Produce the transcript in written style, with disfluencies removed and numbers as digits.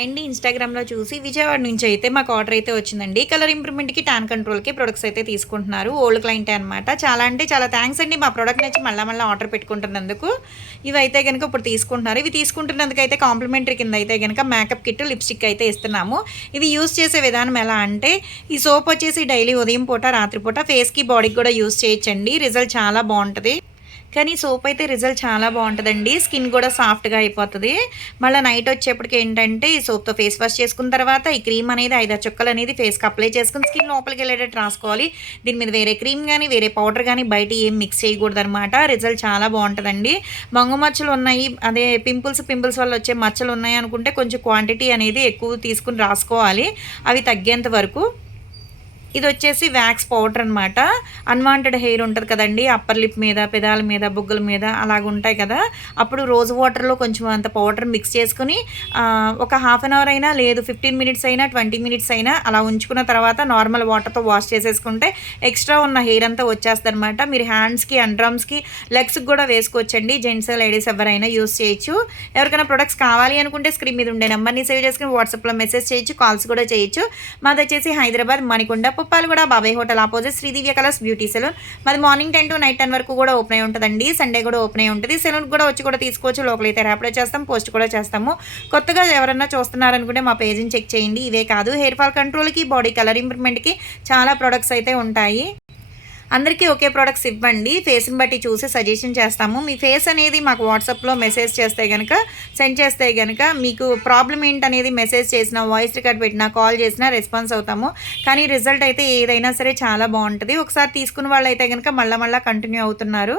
అండి ఇన్‌స్టాగ్రామ్‌లో చూసి విజయవాడ నుంచి అయితే మాకు ఆర్డర్ అయితే వచ్చిందండి. కలర్ ఇంప్రూవ్‌మెంట్‌కి, టాన్ కంట్రోల్‌కి ప్రొడక్ట్స్ అయితే తీసుకుంటున్నారు. ఓల్డ్ క్లయింటే అనమాట. చాలా అంటే చాలా థాంక్స్ అండి. మా ప్రొడక్ట్ నచ్చి మళ్ళా ఆర్డర్ పెట్టుకుంటున్నందుకు. ఇవైతే గనుక ఇప్పుడు తీసుకుంటున్నారు. ఇవి తీసుకుంటున్నందుకైతే కాంప్లిమెంటరీ కింద అయితే గనుక మేకప్ కిట్, లిప్‌స్టిక్ అయితే ఇస్తున్నాము. ఇవి యూజ్ చేసే విధానం ఎలా అంటే ఈ సోప్ వచ్చేసి డైలీ ఉదయం పూట, రాత్రి పూట ఫేస్‌కి, బాడీకి కూడా యూజ్ చేయొచ్చండి. రిజల్ట్ చాలా బావుంటది. కానీ సోప్ అయితే రిజల్ట్ చాలా బావుంటదండి. స్కిన్ గూడా సాఫ్ట్‌గా అయిపోతది. మళ్ళా నైట్ వచ్చేప్పటికి ఏంటంటే, ఈ సోప్‌తో ఫేస్ వాష్ చేసుకున్న తర్వాత, ఈ క్రీమ్ అనేది 5, 6 చుక్కలనేది ఫేస్‌కి అప్లై చేసుకొని, స్కిన్ లోపలికెళ్ళేటట్టు రాసుకోవాలి. దీని మీద వేరే క్రీమ్ గానీ, వేరే పౌడర్ గానీ, బయటియి ఏం మిక్స్ చేయకూడదనమాట. రిజల్ట్ చాలా బావుంటదండి. బంగు మచ్చలున్నాయి, అదే పింపుల్స్ వల్ల వచ్చే మచ్చలున్నాయి అనుకుంటే, కొంచెం క్వాంటిటీ అనేది ఎక్కువ తీసుకొని రాసుకోవాలి. అవి తగ్గేంత వరకు. ఇదొచ్చేసి వ్యాక్స్ పౌడర్ అనమాట. అన్‌వాంటెడ్ హెయిర్ ఉంటది కదండీ! అప్పర్ లిప్ మీద, పెదాల మీద, బుగ్గల మీద అలాగుంటాయి కదా! అప్పుడు రోజ్ వాటర్‌లో కొంచెం అంత పౌడర్ మిక్స్ చేసుకొని ఒక హాఫ్ అన్ అవర్ అయినా లేదు 15 మినిట్స్ అయినా, 20 మినిట్స్ అయినా అలా ఉంచుకున్న తర్వాత నార్మల్ వాటర్‌తో వాష్ చేసేసుకుంటే ఎక్స్‌ట్రా ఉన్న హెయిర్ అంతా వచ్చేస్తదనమాట. మీరు హ్యాండ్స్‌కి, అండర్ ఆర్మ్స్‌కి, లెగ్స్‌కి గూడా వేసుకోవచ్చండి. జెంట్స్, లేడీస్ ఎవరైనా యూజ్ చేయొచ్చు. ఎవరికైనా ప్రొడక్ట్స్ కావాలి అనుకుంటే స్క్రీన్ మీద ఉండే నంబర్‌ని సేవ్ చేసుకొని వాట్సాప్‌లో మెసేజ్ చేయొచ్చు. కాల్స్ కూడా చేయొచ్చు. మాదొచ్చేసి Hyderabad Manikonda Puppalaguda Babai hotel opposite Sridivya colours beauty salon. మాది మార్నింగ్ 10 టు నైట్ 10 వరకు కూడా ఓపెన్ అయి ఉంటదండి. సండే కూడా ఓపెన్ అయి ఉంటది. సెలూన్‌కి కూడా వచ్చి కూడా తీసుకోవచ్చు. లోకల్ అయితే ర్యాపిడో చేస్తాం, పోస్ట్ కూడా చేస్తాము. కొత్తగా ఎవరన్నా చూస్తున్నారనుకుంటే మా పేజ్‌ని చెక్ చేయండి. ఇవే కాదు హెయిర్ ఫాల్ కంట్రోల్‌కి, బాడీ కలర్ ఇంప్రూవ్‌మెంట్‌కి చాలా ప్రొడక్ట్స్ అయితే ఉంటాయి. అందరికీ ఒకే ప్రొడక్ట్స్ ఇవ్వండి. ఫేస్‌ని బట్టి చూసి సజెషన్ చేస్తాము. మీ ఫేస్ అనేది మాకు వాట్సాప్‌లో మెసేజ్ చేస్తే గనక, సెండ్ చేస్తే గనక మీకు ప్రాబ్లమ్ ఏంటనేది మెసేజ్ చేసినా, వాయిస్ రికార్డ్ పెట్టినా, కాల్ చేసినా రెస్పాన్స్ అవుతాము. కానీ రిజల్ట్ అయితే ఏదైనా సరే చాలా బావుంటది. ఒకసారి తీసుకున్న వాళ్ళైతే గనక మళ్ళా కంటిన్యూ అవుతున్నారు.